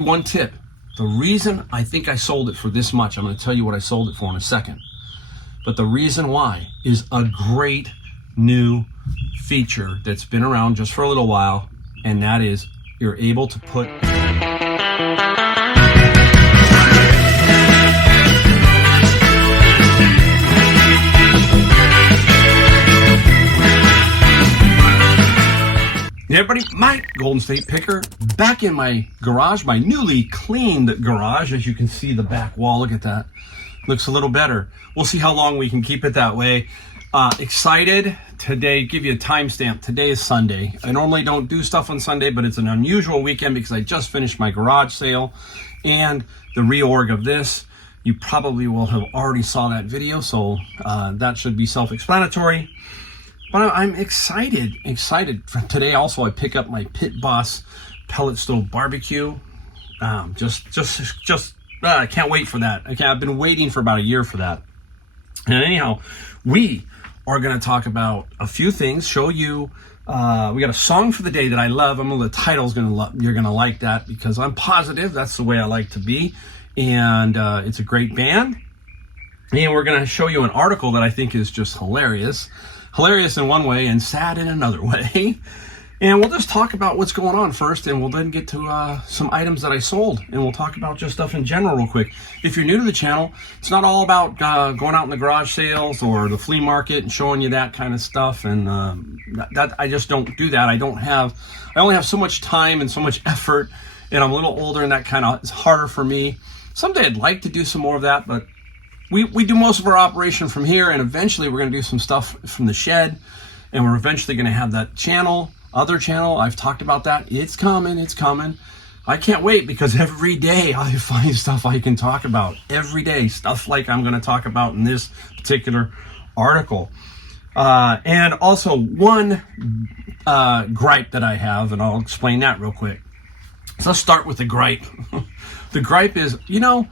One tip, the reason I think I sold it for this much, I'm going to tell you what I sold it for in a second. But the reason why is a great new feature that's been around just for a little while, and that is you're able to put Hey everybody, my Golden State Picker back in my garage, my newly cleaned garage. As you can see, the back wall, look at that. Looks a little better. We'll see how long we can keep it that way. Excited today, give you a timestamp. Today is Sunday. I normally don't do stuff on Sunday, but it's an unusual weekend because I just finished my garage sale and the reorg of this. You probably will have already saw that video, so that should be self-explanatory. But I'm excited. For today also, I pick up my Pit Boss pellet stove barbecue. I can't wait for that. Okay, I've been waiting for about a year for that. And anyhow, we are going to talk about a few things. Show you. We got a song for the day that I love. The title's you're gonna like that because I'm positive that's the way I like to be, and it's a great band. And we're going to show you an article that I think is just hilarious. Hilarious in one way and sad in another way. And we'll just talk about what's going on first, and we'll then get to some items that I sold, and we'll talk about just stuff in general real quick. If you're new to the channel, it's not all about going out in the garage sales or the flea market and showing you that kind of stuff, and that I just don't do that. I only have so much time and so much effort, and I'm a little older, and that kind of is harder for me. Someday I'd like to do some more of that, but we do most of our operation from here, and eventually we're going to do some stuff from the shed, and we're eventually going to have that other channel. I've talked about that. It's coming. I can't wait because every day I find stuff I can talk about. Every day, stuff like I'm going to talk about in this particular article. And also one gripe that I have, and I'll explain that real quick. So let's start with the gripe. The gripe is, you know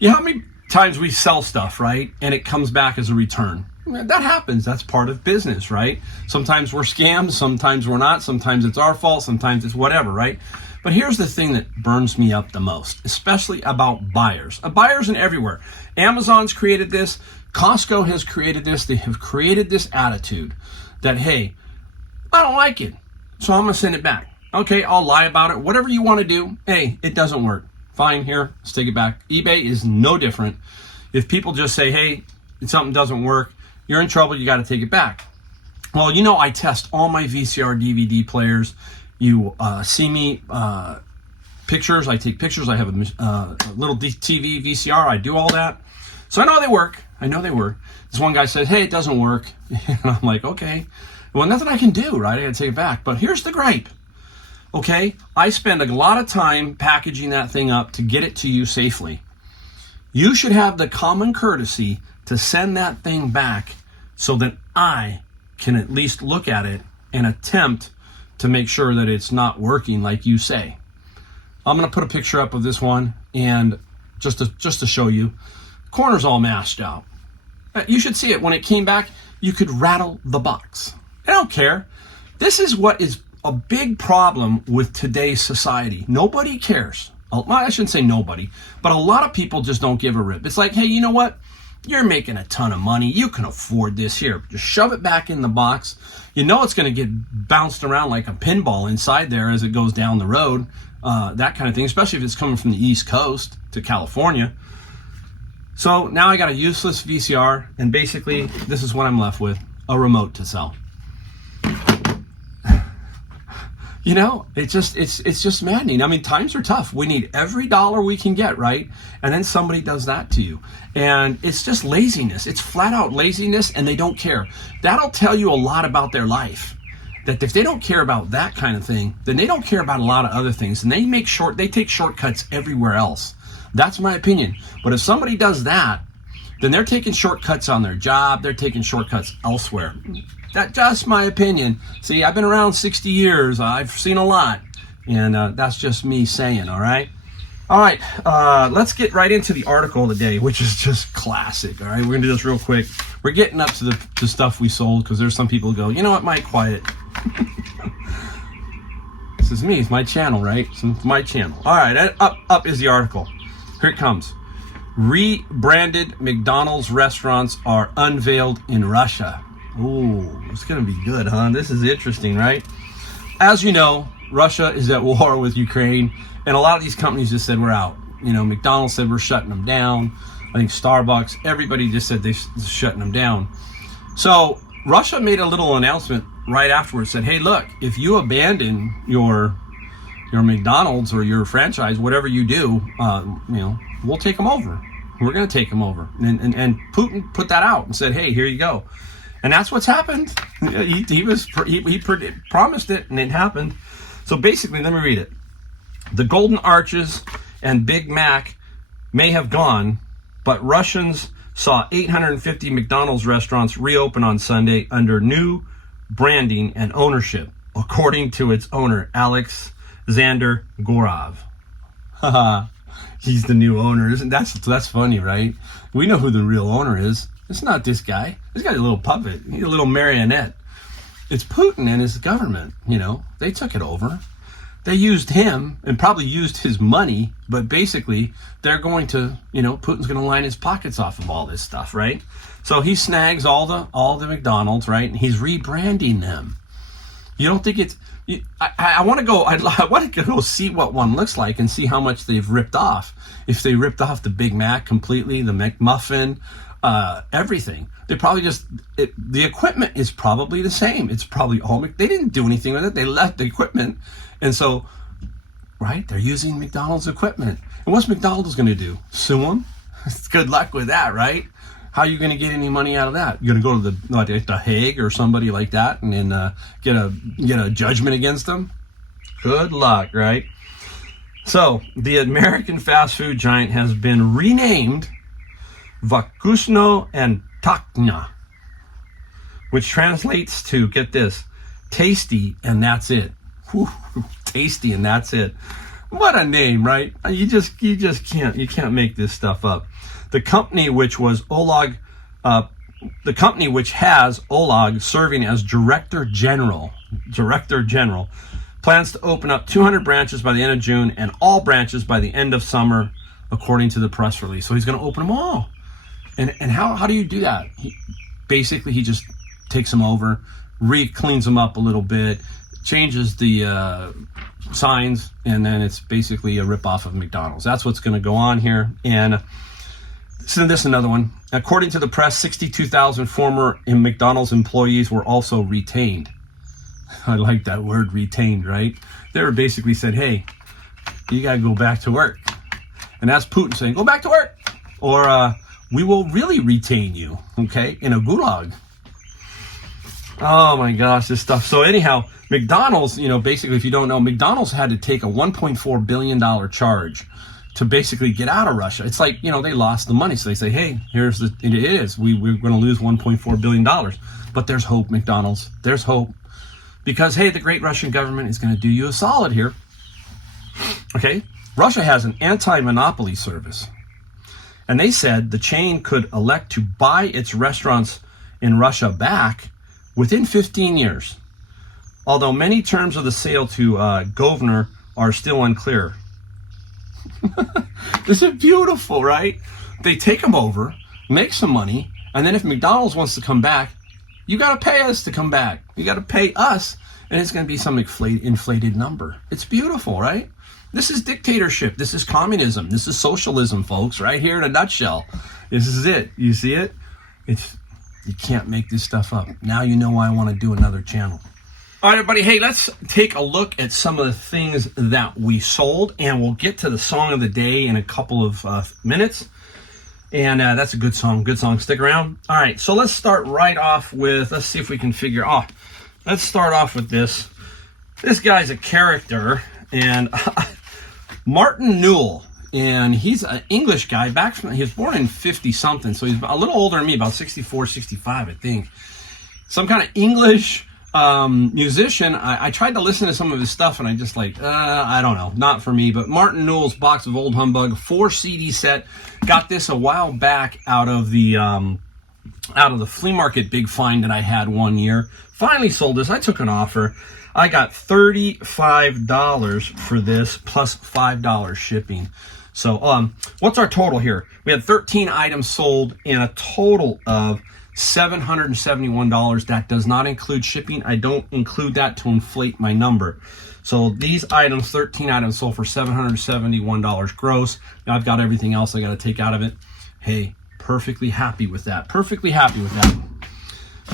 how many times we sell stuff, right? And it comes back as a return. That happens. That's part of business, right? Sometimes we're scammed, sometimes we're not, sometimes it's our fault, sometimes it's whatever, right? But here's the thing that burns me up the most, especially about buyers. Buyers and everywhere. Amazon's created this, Costco has created this, they have created this attitude that, hey, I don't like it, so I'm gonna send it back. Okay, I'll lie about it, whatever you wanna do. Hey, it doesn't work. Fine, here, let's take it back. eBay is no different. If people just say, hey, something doesn't work, you're in trouble, you got to take it back. Well, I test all my VCR DVD players. You see me pictures, I take pictures, I have a little TV VCR, I do all that. So I know they work. This one guy said, hey, it doesn't work. And I'm like, okay, well, nothing I can do, right? I got to take it back. But here's the gripe. Okay, I spend a lot of time packaging that thing up to get it to you safely. You should have the common courtesy to send that thing back so that I can at least look at it and attempt to make sure that it's not working like you say. I'm going to put a picture up of this one, and just to show you, corner's all mashed out. You should see it. When it came back, you could rattle the box. I don't care. This is what is a big problem with today's society. Nobody cares. Well, I shouldn't say nobody, but a lot of people just don't give a rip. It's like, hey, you know what? You're making a ton of money. You can afford this. Here, just shove it back in the box. You know it's going to get bounced around like a pinball inside there as it goes down the road. That kind of thing, especially if it's coming from the East Coast to California. So now I got a useless VCR, and basically this is what I'm left with, a remote to sell. It's just maddening. I mean, times are tough. We need every dollar we can get, right? And then somebody does that to you. And it's just laziness. It's flat out laziness, and they don't care. That'll tell you a lot about their life. That if they don't care about that kind of thing, then they don't care about a lot of other things. And they take shortcuts everywhere else. That's my opinion. But if somebody does that, then they're taking shortcuts on their job. They're taking shortcuts elsewhere. That's just my opinion. See, I've been around 60 years. I've seen a lot. And that's just me saying, all right? All right, let's get right into the article of the day, which is just classic, all right? We're going to do this real quick. We're getting up to the stuff we sold because there's some people who go, you know what, Mike, quiet. This is me. It's my channel, right? It's my channel. All right, up is the article. Here it comes. Rebranded McDonald's restaurants are unveiled in Russia. Ooh, it's going to be good, huh? This is interesting, right? As you know, Russia is at war with Ukraine, and a lot of these companies just said we're out. You know, McDonald's said we're shutting them down. I think Starbucks, everybody just said they're shutting them down. So Russia made a little announcement right afterwards, said, hey, look, if you abandon your McDonald's or your franchise, whatever you do, we'll take them over. We're going to take them over. And Putin put that out and said, hey, here you go. And that's what's happened. He promised it, and it happened. So basically, let me read it. The Golden Arches and Big Mac may have gone, but Russians saw 850 McDonald's restaurants reopen on Sunday under new branding and ownership, according to its owner, Alexander Gorov. Haha, he's the new owner. That's funny, right? We know who the real owner is. It's not this guy. This guy's a little puppet. He's a little marionette. It's Putin and his government, They took it over. They used him and probably used his money, but basically they're going to, Putin's going to line his pockets off of all this stuff, right? So he snags all the McDonald's, right? And he's rebranding them. You don't think it's... I want to go see what one looks like and see how much they've ripped off. If they ripped off the Big Mac completely, the McMuffin, everything. They probably the equipment is probably the same. It's probably all, they didn't do anything with it. They left the equipment. And so, right, they're using McDonald's equipment. And what's McDonald's going to do? Sue them? Good luck with that, right? How are you going to get any money out of that? You're going to go to the Hague or somebody like that and then get a judgment against them? Good luck, right? So, the American fast food giant has been renamed Vakusno and Takna, which translates to, get this, tasty and that's it. Whew, tasty and that's it. What a name, right? You just can't make this stuff up. The company which has Oleg serving as Director General, plans to open up 200 branches by the end of June and all branches by the end of summer, according to the press release. So he's going to open them all. And how do you do that? He just takes them over, cleans them up a little bit, changes the signs, and then it's basically a ripoff of McDonald's. That's what's going to go on here. And so this is another one. According to the press, 62,000 former McDonald's employees were also retained. I like that word, retained, right? They were basically said, hey, you got to go back to work. And that's Putin saying, go back to work, or we will really retain you, okay, in a gulag. Oh my gosh, this stuff. So anyhow, McDonald's, basically, if you don't know, McDonald's had to take a $1.4 billion charge to basically get out of Russia. It's like, they lost the money. So they say, hey, it is. We're going to lose $1.4 billion. But there's hope, McDonald's. There's hope. Because, hey, the great Russian government is going to do you a solid here. Okay? Russia has an anti-monopoly service. And they said the chain could elect to buy its restaurants in Russia back within 15 years. Although many terms of the sale to Governor are still unclear. This is beautiful, right? They take them over, make some money, and then if McDonald's wants to come back, you got to pay us to come back. You got to pay us, and it's going to be some inflated number. It's beautiful, right? This is dictatorship. This is communism. This is socialism, folks, right here in a nutshell. This is it. You see it? You can't make this stuff up. Now you know why I want to do another channel. All right, everybody. Hey, let's take a look at some of the things that we sold, and we'll get to the song of the day in a couple of minutes. And that's a good song. Good song. Stick around. All right, so let's start right off with, let's see if we can figure, let's start off with this. This guy's a character, and Martin Newell, and he's an English guy. He was born in 50-something, so he's a little older than me, about 64, 65, I think. Some kind of English musician. I tried to listen to some of his stuff, and I just I don't know, not for me. But Martin Newell's Box of Old Humbug, 4 CD set. Got this a while back out of the out of the flea market big find that I had one year. Finally sold this. I took an offer. I got $35 for this plus $5 shipping. So what's our total here? We had 13 items sold and a total of $771. That does not include shipping. I don't include that to inflate my number. So these items, 13 items sold for $771 gross. Now I've got everything else I got to take out of it. Hey, perfectly happy with that. Perfectly happy with that.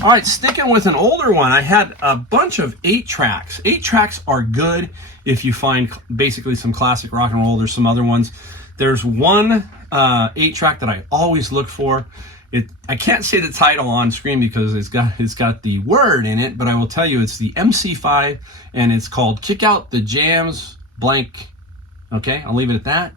All right, sticking with an older one, I had a bunch of 8-tracks. 8-tracks are good if you find basically some classic rock and roll. There's some other ones. There's one 8-track that I always look for. I can't say the title on screen because it's got the word in it, but I will tell you it's the MC5, and it's called Kick Out the Jams blank. Okay, I'll leave it at that.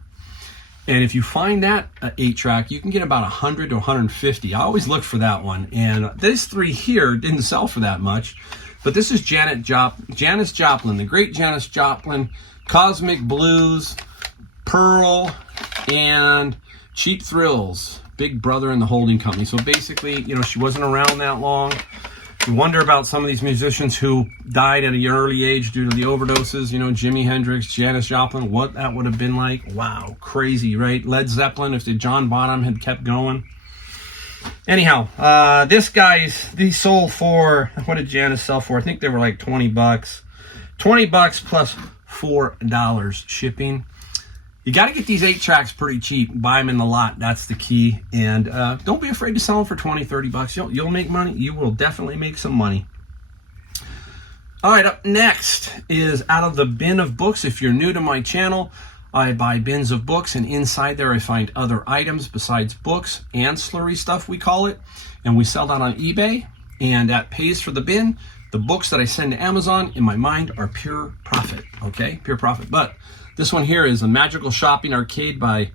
And if you find that 8-track, you can get about 100 to 150. I always look for that one. And these 3 here didn't sell for that much. But this is Janis Joplin, the great Janis Joplin, Cosmic Blues, Pearl, and Cheap Thrills, Big Brother and the Holding Company. So basically, you know, she wasn't around that long. You wonder about some of these musicians who died at an early age due to the overdoses. You know, Jimi Hendrix, Janis Joplin, what that would have been like. Wow, crazy, right? Led Zeppelin, if the John Bonham had kept going. Anyhow, these sold for, what did Janis sell for? I think they were like 20 bucks. 20 bucks plus $4 shipping. You got to get these 8-tracks pretty cheap. Buy them in the lot. That's the key. And don't be afraid to sell them for 20, 30 bucks. You'll make money. You will definitely make some money. All right, up next is out of the bin of books. If you're new to my channel, I buy bins of books, and inside there I find other items besides books, ancillary stuff we call it, and we sell that on eBay, and that pays for the bin. The books that I send to Amazon, in my mind, are pure profit, okay? Pure profit. But this one here is a Magical Shopping Arcade by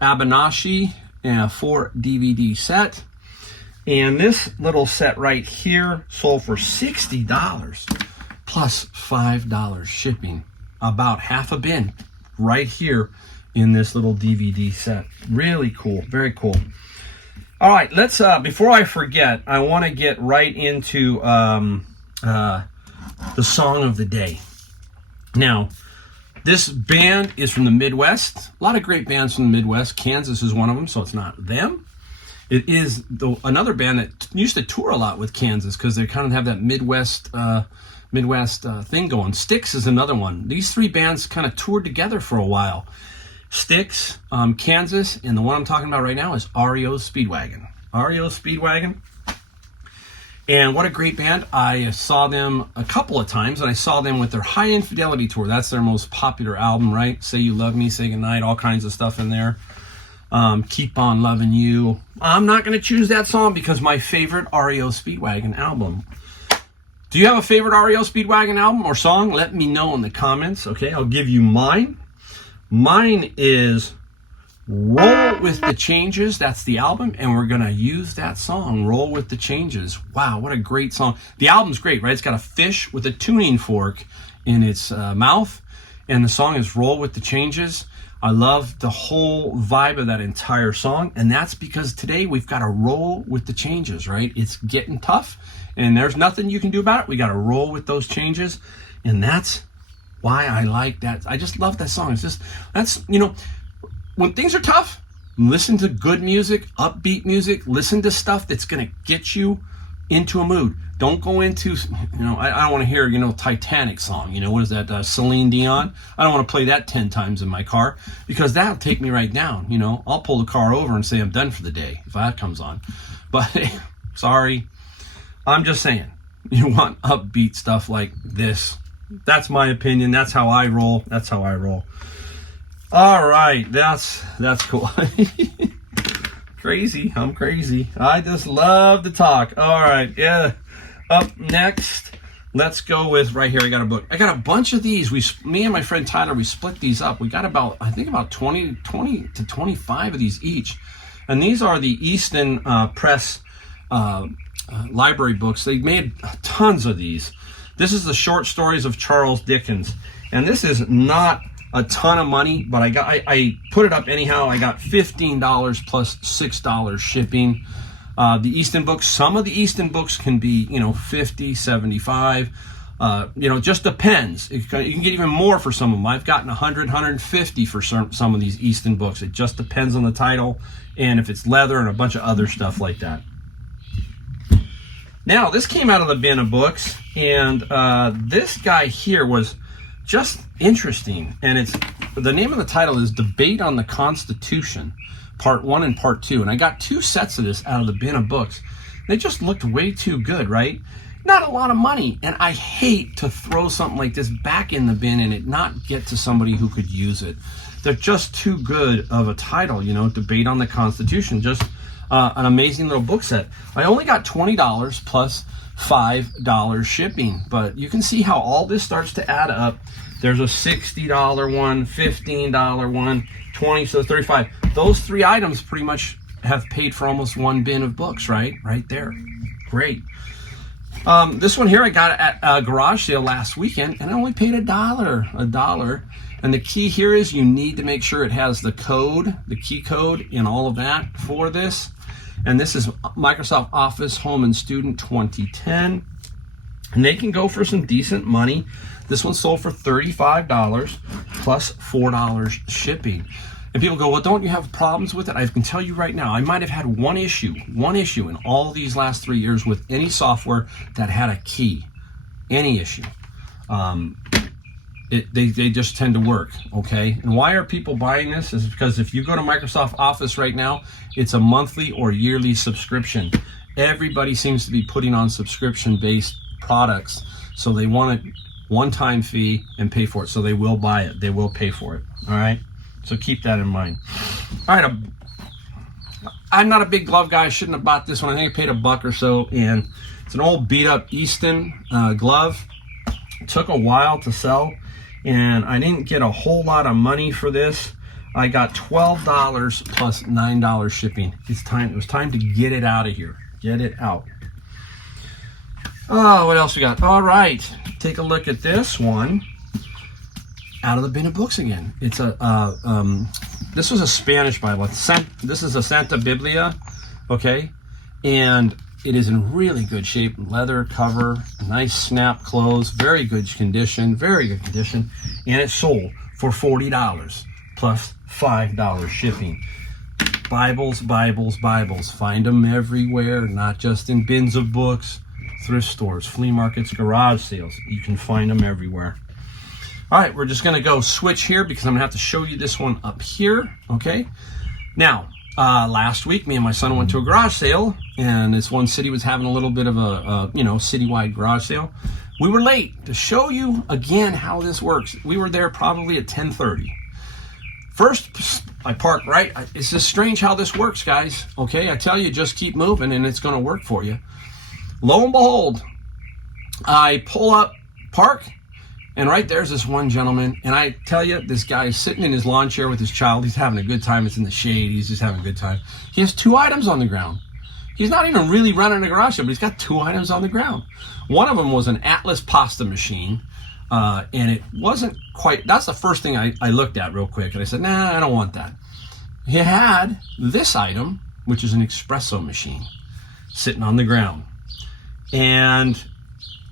Abanashi, and a 4-DVD set. And this little set right here sold for $60 plus $5 shipping. About half a bin right here in this little DVD set. Really cool, very cool. All right, let's, before I forget, I want to get right into the song of the day. Now, this band is from the Midwest. A lot of great bands from the Midwest. Kansas is one of them, so it's not them. It is another band that used to tour a lot with Kansas because they kind of have that Midwest thing going. Styx is another one. These 3 bands kind of toured together for a while. Styx, Kansas, and the one I'm talking about right now is REO Speedwagon. REO Speedwagon. And what a great band. I saw them a couple of times, and I saw them with their High Infidelity tour. That's their most popular album, right? Say You Love Me, Say Goodnight, all kinds of stuff in there. Keep On Loving You. I'm not going to choose that song because my favorite REO Speedwagon album. Do you have a favorite REO Speedwagon album or song? Let me know in the comments, okay? I'll give you mine. Mine is Roll With the Changes. That's the album, and we're going to use that song, Roll With the Changes. Wow, what a great song. The album's great, right? It's got a fish with a tuning fork in its mouth, and the song is Roll With the Changes. I love the whole vibe of that entire song, and that's because today we've got to roll with the changes, right? It's getting tough, and there's nothing you can do about it. We got to roll with those changes, and that's why I like that. I just love that song. It's just, that's, you know, when things are tough, listen to good music, upbeat music, listen to stuff that's going to get you into a mood. Don't go into, you know, I don't want to hear, you know, Titanic song. You know, what is that, Celine Dion? I don't want to play that 10 times in my car because that'll take me right down. You know, I'll pull the car over and say I'm done for the day if that comes on. But sorry, I'm just saying, you want upbeat stuff like this. That's my opinion. That's how I roll. That's how I roll. All right, that's cool. Crazy, I'm crazy. I just love to talk. All right, yeah. Up next, let's go with right here. I got a book. I got a bunch of these. Me and my friend Tyler, we split these up. We got I think about 20 to 25 of these each. And these are the Easton Press library books. They made tons of these. This is the short stories of Charles Dickens. And this is not a ton of money, but I put it up anyhow. I got $15 plus $6 shipping. The Easton books, some of the Easton books can be, 50, 75. Just depends. You can get even more for some of them. I've gotten 100, 150 for some of these Easton books. It just depends on the title and if it's leather and a bunch of other stuff like that. Now, this came out of the bin of books, and this guy here was just interesting. And the name of the title is Debate on the Constitution, Part 1 and Part 2. And I got 2 sets of this out of the bin of books. They just looked way too good, right? Not a lot of money, and I hate to throw something like this back in the bin and it not get to somebody who could use it. They're just too good of a title, Debate on the Constitution. Just an amazing little book set. I only got $20 plus $5 shipping, but you can see how all this starts to add up. There's a $60 one, $15 one, $20, so $35. Those 3 items pretty much have paid for almost 1 bin of books, right there. Great. This one here I got at a garage sale last weekend, and I only paid $1. And the key here is you need to make sure it has the code, the key code, and all of that for this. And this is Microsoft Office Home and Student 2010. And they can go for some decent money. This one sold for $35 plus $4 shipping. And people go, well, don't you have problems with it? I can tell you right now, I might have had one issue in all these last 3 years with any software that had a key. Any issue. They just tend to work, okay? And why are people buying this? Is because if you go to Microsoft Office right now, it's a monthly or yearly subscription. Everybody seems to be putting on subscription-based products, so they want a one-time fee and pay for it. So they will buy it. They will pay for it, all right? So keep that in mind. All right, I'm not a big glove guy. I shouldn't have bought this one. I think I paid $1 or so, and it's an old beat-up Easton glove. It took a while to sell, and I didn't get a whole lot of money for this. I got $12 plus $9 shipping. It was time to get it out of here. Get it out. Oh, what else we got? All right, take a look at this one. Out of the bin of books again. It's this was a Spanish Bible. This is a Santa Biblia, okay? And it is in really good shape. Leather cover, nice snap close, very good condition. And it sold for $40 plus $5 shipping. Bibles. Find them everywhere, not just in bins of books, thrift stores, flea markets, garage sales. You can find them everywhere. All right, we're just going to go switch here because I'm going to have to show you this one up here, okay? Now, last week, me and my son went to a garage sale, and this one city was having a little bit of a citywide garage sale. We were late to show you again how this works. We were there probably at 10:30. First, I parked right. It's just strange how this works, guys, okay? I tell you, just keep moving, and it's going to work for you. Lo and behold, I pull up, park, and right there's this one gentleman, and I tell you, this guy is sitting in his lawn chair with his child. He's having a good time. It's in the shade. He's just having a good time. He has 2 items on the ground. He's not even really running a garage sale, but he's got 2 items on the ground. One of them was an Atlas pasta machine, and it wasn't quite, that's the first thing I looked at real quick, and I said, nah, I don't want that. He had this item, which is an espresso machine, sitting on the ground. And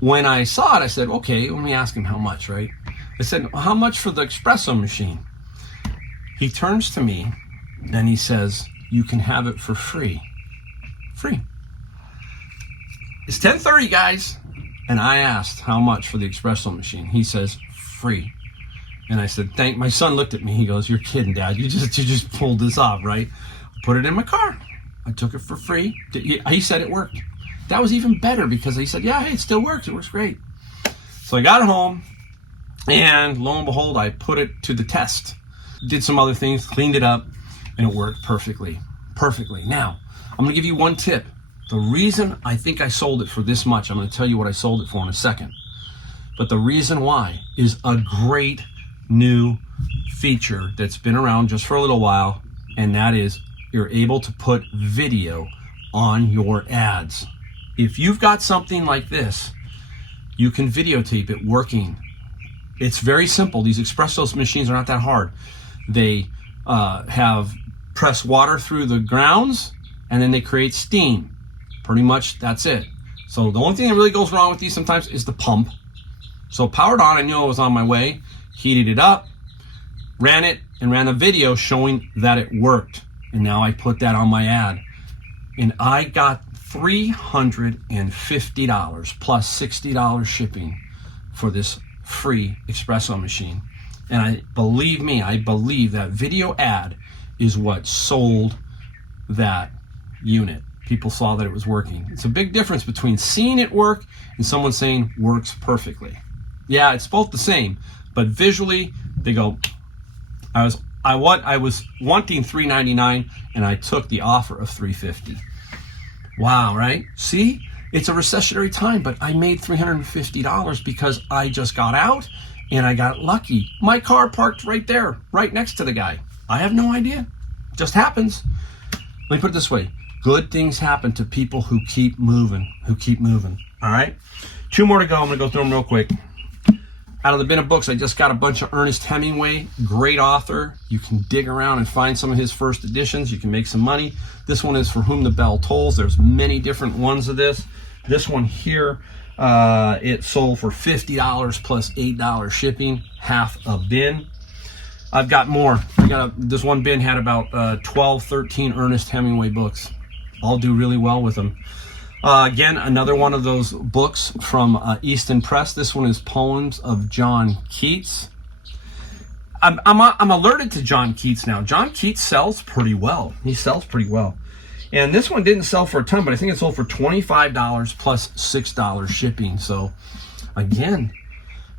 when I saw it, I said, okay, let me ask him how much, right? I said, how much for the espresso machine? He turns to me and he says, you can have it for free. Free. It's 10:30, guys. And I asked how much for the espresso machine. He says, free. And I said, my son looked at me. He goes, you're kidding, Dad. You just pulled this off, right? I put it in my car. I took it for free. He said it worked. That was even better because he said, yeah, hey, it still works. It works great. So I got it home, and lo and behold, I put it to the test. Did some other things, cleaned it up, and it worked perfectly. Now, I'm going to give you one tip. The reason I think I sold it for this much, I'm going to tell you what I sold it for in a second. But the reason why is a great new feature that's been around just for a little while, and that is you're able to put video on your ads. If you've got something like this, you can videotape it working. It's very simple. These espresso machines are not that hard. They have press water through the grounds, and then they create steam. Pretty much that's it. So the only thing that really goes wrong with these sometimes is the pump. So powered on, I knew I was on my way, heated it up, ran it, and ran a video showing that it worked. And now I put that on my ad. And I got $350 plus $60 shipping for this free espresso machine. And believe me, I believe that video ad is what sold that unit. People saw that it was working. It's a big difference between seeing it work and someone saying works perfectly. Yeah, it's both the same, but visually they go, I was wanting $3.99 and I took the offer of $3.50. Wow, right? See, it's a recessionary time, but I made $350 because I just got out and I got lucky. My car parked right there, right next to the guy. I have no idea. Just happens. Let me put it this way. Good things happen to people who keep moving, all right? 2 more to go. I'm going to go through them real quick. Out of the bin of books, I just got a bunch of Ernest Hemingway, great author. You can dig around and find some of his first editions. You can make some money. This one is For Whom the Bell Tolls. There's many different ones of this. This one here, it sold for $50 plus $8 shipping, half a bin. I've got more. This one bin had about 12, 13 Ernest Hemingway books. All do really well with them. Again, another one of those books from Easton Press. This one is Poems of John Keats. I'm alerted to John Keats now. John Keats sells pretty well. He sells pretty well. And this one didn't sell for a ton, but I think it sold for $25 plus $6 shipping. So, again,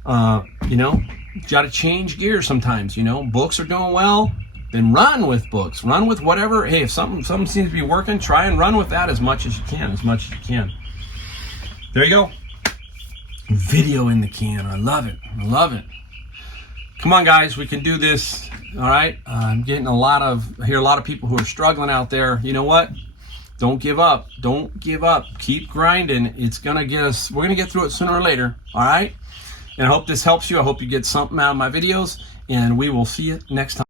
you got to change gears sometimes. Books are doing well. Then run with books. Run with whatever. Hey, if something seems to be working, try and run with that as much as you can. There you go. Video in the can. I love it. Come on, guys. We can do this. All right. I'm getting I hear a lot of people who are struggling out there. You know what? Don't give up. Keep grinding. It's going to get us. We're going to get through it sooner or later. All right. And I hope this helps you. I hope you get something out of my videos. And we will see you next time.